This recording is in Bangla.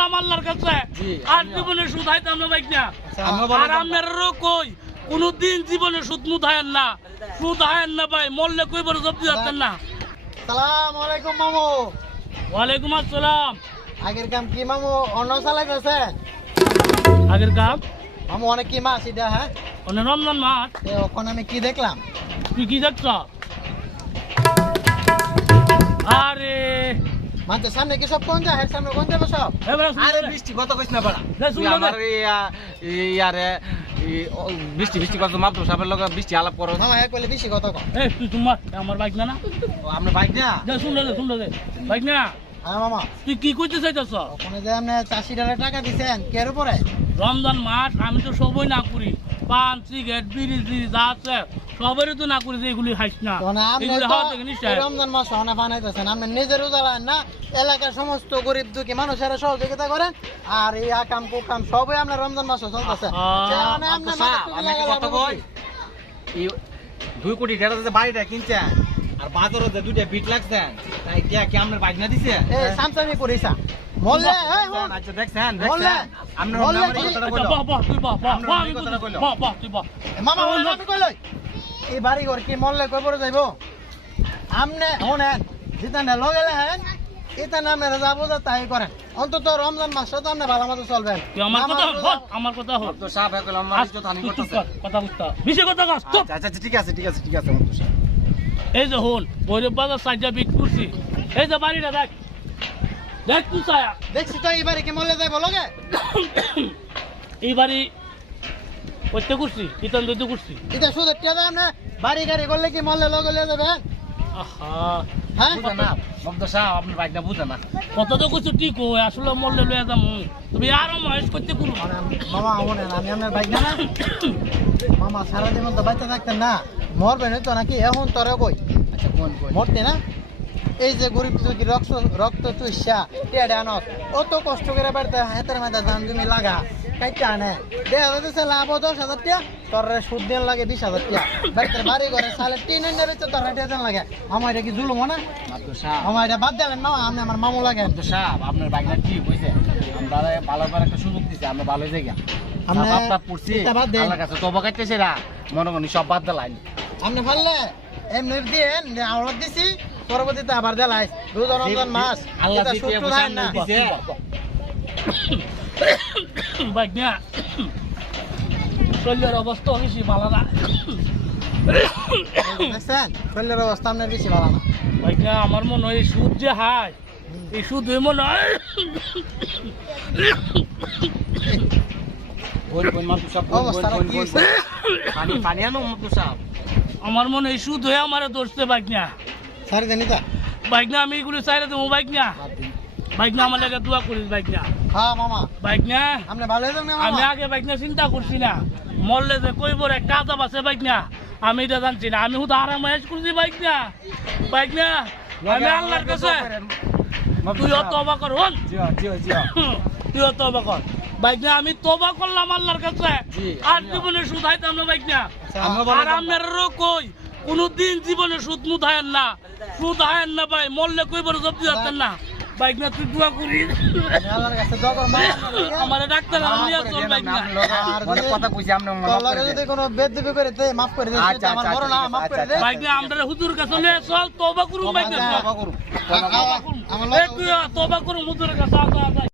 করলাম আল্লাহর কাছে আর জীবনে সুদ হাইতাম না বাইক না। আর আপনারও কই কোনদিন জীবনে সুদ মুদ হায়েন না, সুদ হায়েন না ভাই, মরলে কই বড় জব্দি যাচ্ছেন না। সালাম আলাইকুম মামু। ওয়ালাইকুম আসসালাম। আগের কাম কি মামু অন্য চালাইতেছে? আগের কাম মামু অনেক কি মাছ এটা? হ্যাঁ অনেক রমজান মাস। ওখানে আমি কি দেখলাম? তুই কি দেখছ? আরে মাঝে সামনে কি সব কোন যায়? সামনে কোন যাবে সব? আরে বৃষ্টি কত কইছ না বড়া তুই আমার ইয়ারে বৃষ্টি বৃষ্টি কত মাপতো সাপের লগে বৃষ্টি আলাপ করো মামা এক কইলে বৃষ্টি কত কম? এই তুই তোমার আমার বাইক না না আমরা বাইক না শুনলে বাইক না। হ্যাঁ মামা তুই কি কইতে চাইতেছ? ওখানে যে আপনি 80 টাকা দিছেন কের উপরে? রমজান মাস আমি তো সবই না করি, পান সিগারেট বিড়ি যা আছে সবারই তো না করি যে এগুলি খাইস না। মানে আপনি এগুলি তো খাওয়া থেকে নিশ্চয় রমজান মাস অনেক বানাইতেছেন, আপনি নিজের উজালান না, এলাকার সমস্ত গরিব দুঃখী মানুষেরা সহযোগিতা করেন আর এই আকাম কুকাম সবই আপনার রমজান মাসে চলতেছে। মানে আপনার আমি কত কই 2 কোটি টাকা দিয়ে বাড়িটা কিনছেন আর বাজারে যে দুইটা বিট লাগছেন তাই কি আপনার বাইক না দিছে? এই সামসামি করিসা মল্লে এই হন আচ্ছা দেখছেন মল্লে আপনার মল্লে নাম্বার কথাটা আচ্ছা, কইলো বাহ তুই বাহ আমি কথাটা কইলো। তুই বাহ। মামা আমি কইলই এই বাড়ি ঘর কি মল্লে কই পড়ে যাইবো? আমনে হনেন জিতানে লগেলে হেন এটা নামে যাবো যা তাই করেন, অন্তত রমজান মাসে তো আপনি ভালো মতো চলবেন। তুই আমার কথা হল, আমার কথা হল। তো সাহেব এখন আমার ইজ্জত হানি তুই চুপ করতেছে। কর, কথা বুঝতে বেশি কথা কস চুপ। আচ্ছা আচ্ছা ঠিক আছে মন্ত্রী সাহেব। এই যে হল বৈরব বাজার সাইডটা বিট করছি, এই যে বাড়িটা দেখ দেখ তুই ছায়া। দেখছি তো এই বাড়ি কি মল্লে যাইবো লগে? এই বাড়ি করতে করছি কিতন দইতে করছি। এটা শুধু টেদা আপনি বাড়ি গাড়ি করলে কি মল্লে লগে লিয়ে যাবেন? আহা হ্যাঁ বুঝা না মন্ত্রী সাহেব আপনার বাইকটা বুঝা না। কত তো কিছু ঠিক হয় আসলে মরলে লয়ে যাম তুমি আরো মহেশ করতে করু। মামা হনেন আমি আপনার বাইক না মামা সারাদিন তো বাচ্চা থাকতেন না, মরবেন তো নাকি এখন তোরে কই? আচ্ছা কোন মরতে না, এই যে গরিব দুঃখী রক্ত চুষা টেডে আনত অত কষ্ট করে বাড়িতে হাতের মাথা ধান জমি লাগা কাইতে আনে দেখা যাচ্ছে লাভ 10,000 টাকা, তোর সুদ দেন লাগে 20,000 টাকা, বাড়িতে বাড়ি ঘরে সালে টিন এনে বেচে তোর দেন লাগে। আমার এটা কি জুলুম না? মন্ত্রী সাহেব আমার এটা বাদ দিলেন না, আমি আমার মামু লাগে। মন্ত্রী সাহেব আপনার বাইকটা ঠিক হইছে, আমরা ভালো করে একটা সুযোগ দিছি, আমরা ভালো জায়গা আমরা বাপ বাপ পড়ছি এটা বাদ দেন। আল্লাহর কাছে তওবা করতেছে না, মনে করি সব বাদ দিলাম। আপনি পারলে এমনি দিন যে আওড়াত দিছি, পরবর্তীতে আবার দেলাই রোজা রমজান মাস আল্লাহ এটা দিতে সূত্র বসান ধান না। দিছে। বাইক না শরীরের অবস্থা বেশি ভালো না। দেখছেন শরীরের অবস্থা আপনার বেশি ভালো না। বাইক না আমার মনে হয় এই সুদ যে হাই এই সুদ হয়ে মনে হয় কোন মন্ত্রী সাহেব অবস্থাটা কি হইছে? পানি আনো মন্ত্রী সাহেব। আমার মনে হয় সুদ হয়ে আমার দোষতে বাইক না। সারি জানি তা? বাইক না আমি এগুলো চাইলে দেবো বাইক না। বাইক না আমার লেগে দোয়া করিস বাইক না। হ্যাঁ মামা বাইক না আপনি ভালো হয়েছেন না আমি মামা? আগে বাইক না চিন্তা করছি না, মরলে যে কইব রে কাজা বাসে বাইক না আমি এটা জানছি না। আমি শুধু আরাম হেস করছি বাইক না আমি আল্লাহর কাছে তুইও তবা কর হন তুইও তবা কর বাইক না। আমি তবা করলাম আল্লাহর কাছে আর জীবনে সুদ হাইতাম না বাইক না। আর আপনারও কই কোনদিন জীবনে সুদ মুদ হায়েন না, সুদ হায়েন না ভাই, মরলে কই বড় জব্দি যাচ্ছেন না। বাইক না তুই দোয়া করিস আল্লাহর কাছে দোয়া করুন মামা। আমার ডাক্তার নিয়ে চল বাইক না। আর অনেক কথা কইছি আপনি তোর লগে যদি কোনো বেদবি করে তে মাফ করে দিস, আচ্ছা, আমার আচ্ছা, বড় না আচ্ছা, মাফ করে আচ্ছা, দে। বাইক না আমরা হুজুর কাছে নিয়ে চল তওবা করুন বাইক না। তওবা করুন। আমার এই তুই তওবা করুন হুজুরের কাছে আয়